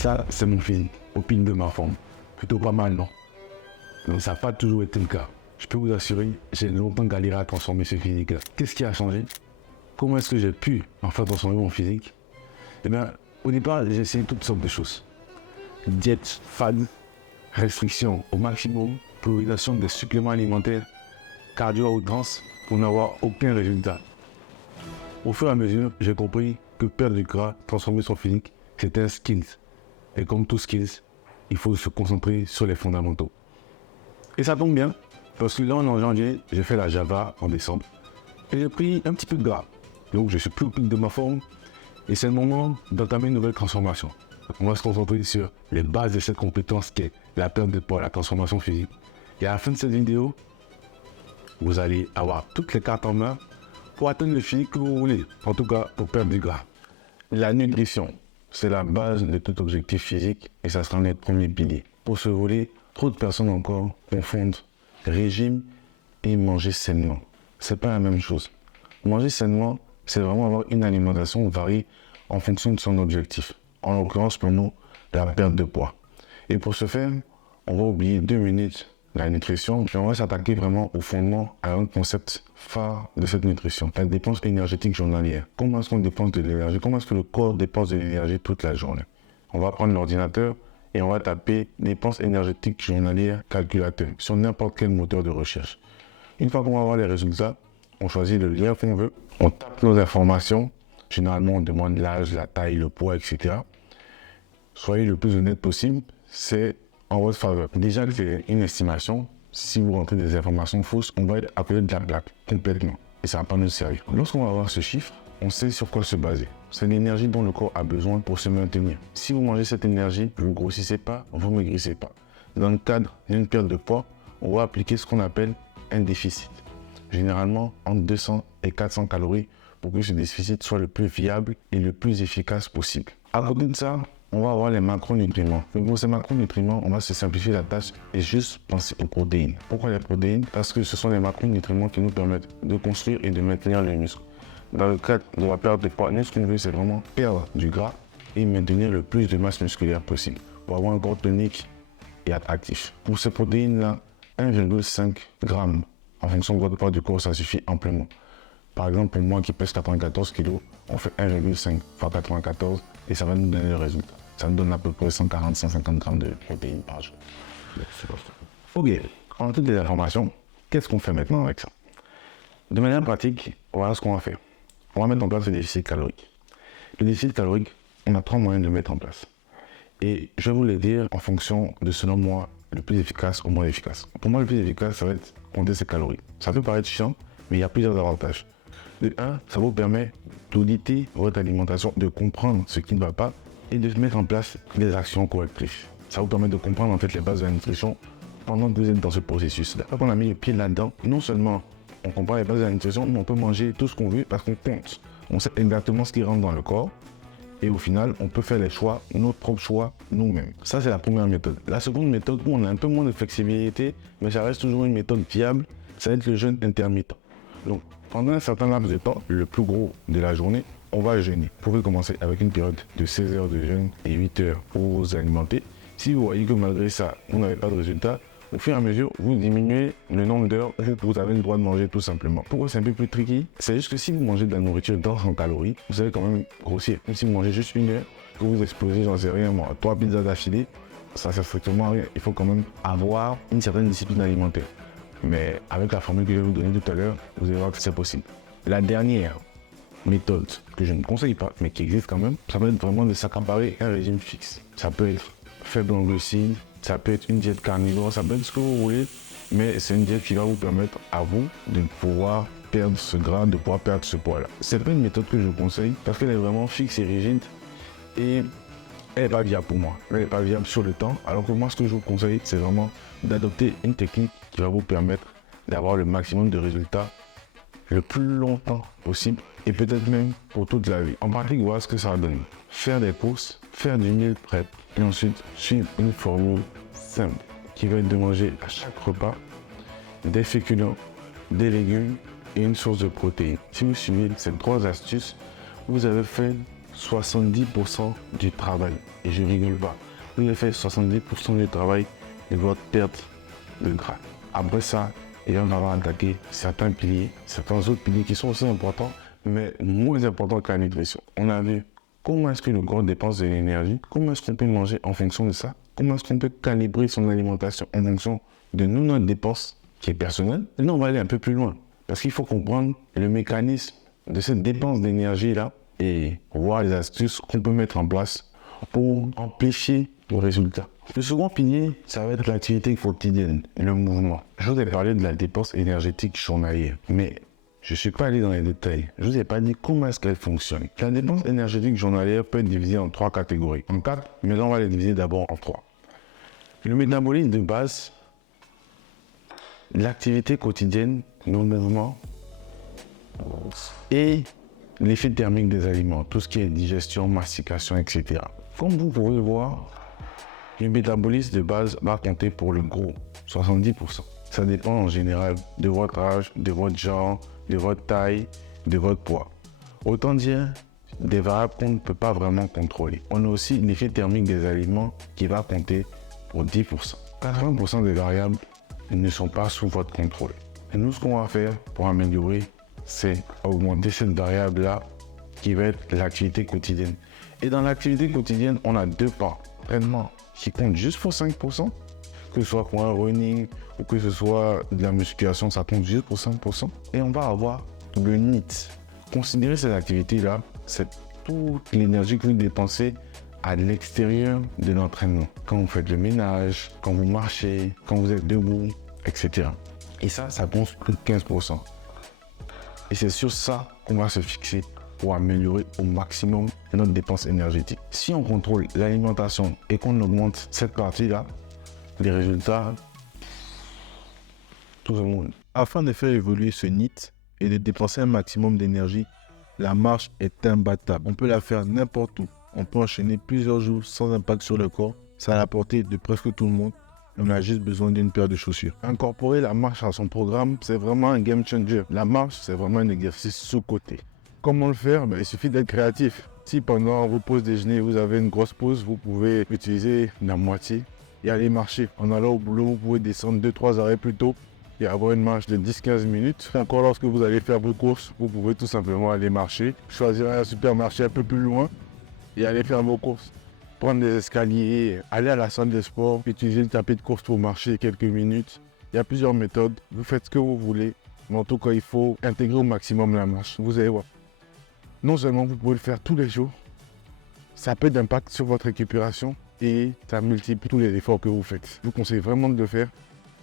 Ça, c'est mon physique, au pile de ma forme. Plutôt pas mal, non? Donc ça n'a pas toujours été le cas. Je peux vous assurer, j'ai longtemps galéré à transformer ce physique-là. Qu'est-ce qui a changé? Comment est-ce que j'ai pu enfin transformer mon physique? Eh bien, au départ, j'ai essayé toutes sortes de choses. Diète, fad, restriction au maximum, priorisation des suppléments alimentaires, cardio à outrance pour n'avoir aucun résultat. Au fur et à mesure, j'ai compris que perdre du gras, transformer son physique, c'était un skill. Et comme tout skills, il faut se concentrer sur les fondamentaux. Et ça tombe bien, parce que là, en janvier, j'ai fait la Java en décembre. Et j'ai pris un petit peu de gras. Donc, je suis plus au pic de ma forme. Et c'est le moment d'entamer une nouvelle transformation. On va se concentrer sur les bases de cette compétence qui est la perte de poids, la transformation physique. Et à la fin de cette vidéo, vous allez avoir toutes les cartes en main pour atteindre le physique que vous voulez. En tout cas, pour perdre du gras. La nutrition, c'est la base de tout objectif physique et ça sera notre premier pilier. Pour ce volet, trop de personnes encore confondent régime et manger sainement. C'est pas la même chose. Manger sainement, c'est vraiment avoir une alimentation variée en fonction de son objectif. En l'occurrence, pour nous, la perte de poids. Et pour ce faire, on va oublier 2 minutes la nutrition, puis on va s'attaquer vraiment au fondement, à un concept phare de cette nutrition, la dépense énergétique journalière. Comment est-ce qu'on dépense de l'énergie? Comment est-ce que le corps dépense de l'énergie toute la journée? On va prendre l'ordinateur et on va taper dépenses énergétiques journalières calculateur sur n'importe quel moteur de recherche. Une fois qu'on va avoir les résultats, on choisit le lien qu'on veut, on tape nos informations. Généralement, on demande l'âge, la taille, le poids, etc. Soyez le plus honnête possible, c'est en votre faveur. Déjà, c'est une estimation. Si vous rentrez des informations fausses, on va être à côté de la plaque, complètement. Et ça ne va pas nous servir. Lorsqu'on va avoir ce chiffre, on sait sur quoi se baser. C'est l'énergie dont le corps a besoin pour se maintenir. Si vous mangez cette énergie, vous ne grossissez pas, vous ne maigrissez pas. Dans le cadre d'une perte de poids, on va appliquer ce qu'on appelle un déficit. Généralement, entre 200 et 400 calories pour que ce déficit soit le plus viable et le plus efficace possible. À côté de ça, on va avoir les macronutriments. Mais pour ces macronutriments, on va se simplifier la tâche et juste penser aux protéines. Pourquoi les protéines? Parce que ce sont les macronutriments qui nous permettent de construire et de maintenir les muscles. Dans le cadre de la perte de poids, nous, ce qu'on veut, c'est vraiment perdre du gras et maintenir le plus de masse musculaire possible pour avoir un corps tonique et attractif. Pour ces protéines-là, 1,5 g en fonction de votre poids du corps, ça suffit amplement. Par exemple, pour moi qui pèse 94 kg, on fait 1,5 fois 94 et ça va nous donner le résultat. Ça nous donne à peu près 140-150 g de protéines par jour. Ok, on a toutes les informations. Qu'est-ce qu'on fait maintenant avec ça? De manière pratique, voilà ce qu'on va faire. On va mettre en place le déficit calorique. Le déficit calorique, on a 3 moyens de le mettre en place. Et je vais vous les dire en fonction de, selon moi, le plus efficace ou moins efficace. Pour moi, le plus efficace, ça va être compter ses calories. Ça peut paraître chiant, mais il y a plusieurs avantages. De 1, ça vous permet d'auditer votre alimentation, de comprendre ce qui ne va pas et de mettre en place des actions correctrices. Ça vous permet de comprendre en fait les bases de la nutrition pendant que vous êtes dans ce processus-là. Quand on a mis le pied là-dedans, non seulement on comprend les bases de la nutrition, mais on peut manger tout ce qu'on veut parce qu'on compte. On sait exactement ce qui rentre dans le corps. Et au final, on peut faire les choix, notre propre choix, nous-mêmes. Ça, c'est la première méthode. La seconde méthode, où on a un peu moins de flexibilité, mais ça reste toujours une méthode viable, ça va être le jeûne intermittent. Donc, pendant un certain laps de temps, le plus gros de la journée, on va jeûner. Vous pouvez commencer avec une période de 16 heures de jeûne et 8 heures pour vous alimenter. Si vous voyez que malgré ça, vous n'avez pas de résultat, au fur et à mesure, vous diminuez le nombre d'heures où vous avez le droit de manger tout simplement. Pourquoi c'est un peu plus tricky? C'est juste que si vous mangez de la nourriture dense en calories, vous allez quand même grossir. Même si vous mangez juste 1 heure, que vous explosez, j'en sais rien, moi, 3 pizzas d'affilée, ça sert strictement à rien. Il faut quand même avoir une certaine discipline alimentaire. Mais avec la formule que je vais vous donner tout à l'heure, vous allez voir que c'est possible. La dernière méthode que je ne conseille pas, mais qui existe quand même, ça va être vraiment de s'accaparer un régime fixe. Ça peut être faible en glucides, ça peut être une diète carnivore, ça peut être ce que vous voulez, mais c'est une diète qui va vous permettre à vous de pouvoir perdre ce gras, de pouvoir perdre ce poids-là. C'est pas une méthode que je vous conseille parce qu'elle est vraiment fixe et rigide et elle n'est pas viable pour moi. Elle n'est pas viable sur le temps, alors que moi, ce que je vous conseille, c'est vraiment d'adopter une technique qui va vous permettre d'avoir le maximum de résultats le plus longtemps possible et peut-être même pour toute la vie. En pratique, voilà ce que ça va donner. Faire des courses, faire du meal prep et ensuite suivre une formule simple qui va être de manger à chaque repas des féculents, des légumes et une source de protéines. Si vous suivez ces 3 astuces, vous avez fait 70% du travail. Et je rigole pas. Vous avez fait 70% du travail de votre perte de gras. Après ça, et on va attaquer certains piliers, certains autres piliers qui sont aussi importants, mais moins importants que la nutrition. On a vu comment est-ce que le corps dépense de l'énergie, comment est-ce qu'on peut manger en fonction de ça, comment est-ce qu'on peut calibrer son alimentation en fonction de nous, notre dépense qui est personnelle. Et là, on va aller un peu plus loin, parce qu'il faut comprendre le mécanisme de cette dépense d'énergie-là et voir les astuces qu'on peut mettre en place pour amplifier le résultat. Le second pilier, ça va être l'activité quotidienne, le mouvement. Je vous ai parlé de la dépense énergétique journalière, mais je ne suis pas allé dans les détails. Je ne vous ai pas dit comment est-ce qu'elle fonctionne. La dépense énergétique journalière peut être divisée en 3 catégories. En 4, mais là on va les diviser d'abord en 3. Le métabolisme de base, l'activité quotidienne, le mouvement et l'effet thermique des aliments, tout ce qui est digestion, mastication, etc. Comme vous pouvez le voir, le métabolisme de base va compter pour le gros, 70%. Ça dépend en général de votre âge, de votre genre, de votre taille, de votre poids. Autant dire des variables qu'on ne peut pas vraiment contrôler. On a aussi l'effet thermique des aliments qui va compter pour 10%. 80% des variables ne sont pas sous votre contrôle. Et nous, ce qu'on va faire pour améliorer, c'est augmenter cette variable-là qui va être l'activité quotidienne. Et dans l'activité quotidienne, on a 2 parts. Entraînement qui compte juste pour 5%, que ce soit pour un running ou que ce soit de la musculation, ça compte juste pour 5%. Et on va avoir le NEAT. Considérez cette activité-là, c'est toute l'énergie que vous dépensez à l'extérieur de l'entraînement. Quand vous faites le ménage, quand vous marchez, quand vous êtes debout, etc. Et ça compte plus de 15%. Et c'est sur ça qu'on va se fixer pour améliorer au maximum notre dépense énergétique. Si on contrôle l'alimentation et qu'on augmente cette partie-là, les résultats, tout le monde. Afin de faire évoluer ce NEAT et de dépenser un maximum d'énergie, la marche est imbattable. On peut la faire n'importe où. On peut enchaîner plusieurs jours sans impact sur le corps. C'est à la portée de presque tout le monde. On a juste besoin d'une paire de chaussures. Incorporer la marche à son programme, c'est vraiment un game changer. La marche, c'est vraiment un exercice sous-coté. Comment le faire? Il suffit d'être créatif. Si pendant vos pauses déjeuner, vous avez une grosse pause, vous pouvez utiliser la moitié et aller marcher. En allant au boulot, vous pouvez descendre 2-3 arrêts plus tôt et avoir une marche de 10-15 minutes. Encore lorsque vous allez faire vos courses, vous pouvez tout simplement aller marcher, choisir un supermarché un peu plus loin et aller faire vos courses. Prendre des escaliers, aller à la salle de sport, utiliser le tapis de course pour marcher quelques minutes. Il y a plusieurs méthodes, vous faites ce que vous voulez, mais en tout cas, il faut intégrer au maximum la marche. Vous allez voir. Non seulement vous pouvez le faire tous les jours, ça a peu d'impact sur votre récupération et ça multiplie tous les efforts que vous faites. Je vous conseille vraiment de le faire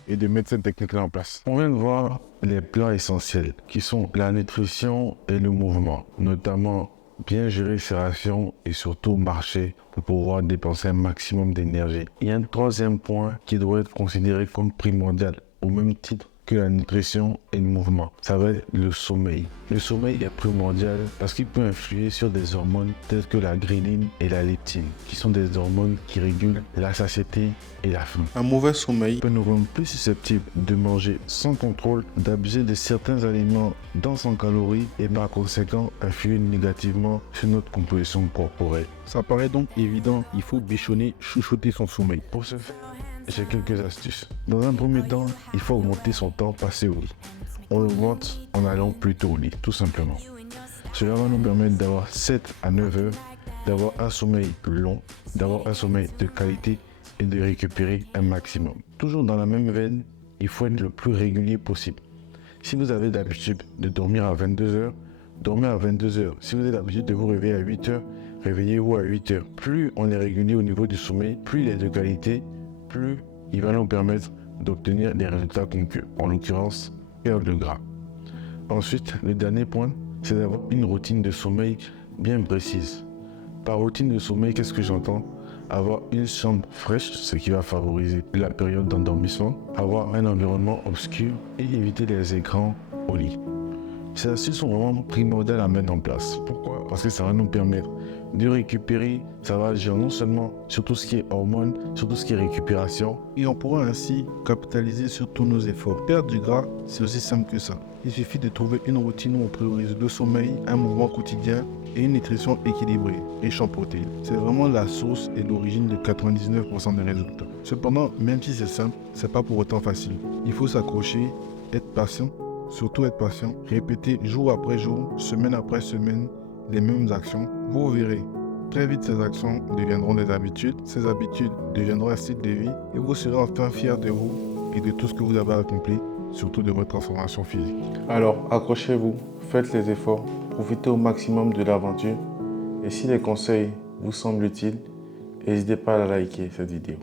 et de mettre cette technique-là en place. On vient de voir les plans essentiels qui sont la nutrition et le mouvement, notamment bien gérer ses rations et surtout marcher pour pouvoir dépenser un maximum d'énergie. Il y a un troisième point qui doit être considéré comme primordial, au même titre que la nutrition et le mouvement. Ça va être le sommeil. Le sommeil est primordial parce qu'il peut influer sur des hormones telles que la ghreline et la leptine, qui sont des hormones qui régulent la satiété et la faim. Un mauvais sommeil Peut nous rendre plus susceptibles de manger sans contrôle, d'abuser de certains aliments denses en calories et par conséquent influer négativement sur notre composition corporelle. Ça paraît donc évident, il faut bichonner, chouchouter son sommeil. Pour ce faire, j'ai quelques astuces. Dans un premier temps, il faut augmenter son temps passé au lit. On l'augmente en allant plus tôt au lit, tout simplement. Cela va nous permettre d'avoir 7 à 9 heures, d'avoir un sommeil plus long, d'avoir un sommeil de qualité et de récupérer un maximum. Toujours dans la même veine, il faut être le plus régulier possible. Si vous avez l'habitude de dormir à 22 heures, dormez à 22 heures. Si vous avez l'habitude de vous réveiller à 8 heures, réveillez-vous à 8 heures. Plus on est régulier au niveau du sommeil, plus il est de qualité, plus il va nous permettre d'obtenir des résultats concrets, en l'occurrence, perdre le gras. Ensuite, le dernier point, c'est d'avoir une routine de sommeil bien précise. Par routine de sommeil, qu'est-ce que j'entends? Avoir une chambre fraîche, ce qui va favoriser la période d'endormissement, avoir un environnement obscur et éviter les écrans au lit. Ces astuces sont vraiment primordiales à mettre en place. Pourquoi? Parce que ça va nous permettre de récupérer, ça va agir non seulement sur tout ce qui est hormones, sur tout ce qui est récupération. Et on pourra ainsi capitaliser sur tous nos efforts. Perdre du gras, c'est aussi simple que ça. Il suffit de trouver une routine où on priorise le sommeil, un mouvement quotidien et une nutrition équilibrée, riche en protéines. C'est vraiment la source et l'origine de 99% des résultats. Cependant, même si c'est simple, c'est pas pour autant facile. Il faut s'accrocher, être patient, surtout être patient, répéter jour après jour, semaine après semaine, les mêmes actions. Vous verrez, très vite ces actions deviendront des habitudes, ces habitudes deviendront un style de vie et vous serez enfin fier de vous et de tout ce que vous avez accompli, surtout de votre transformation physique. Alors, accrochez-vous, faites les efforts, profitez au maximum de l'aventure et si les conseils vous semblent utiles, n'hésitez pas à liker cette vidéo.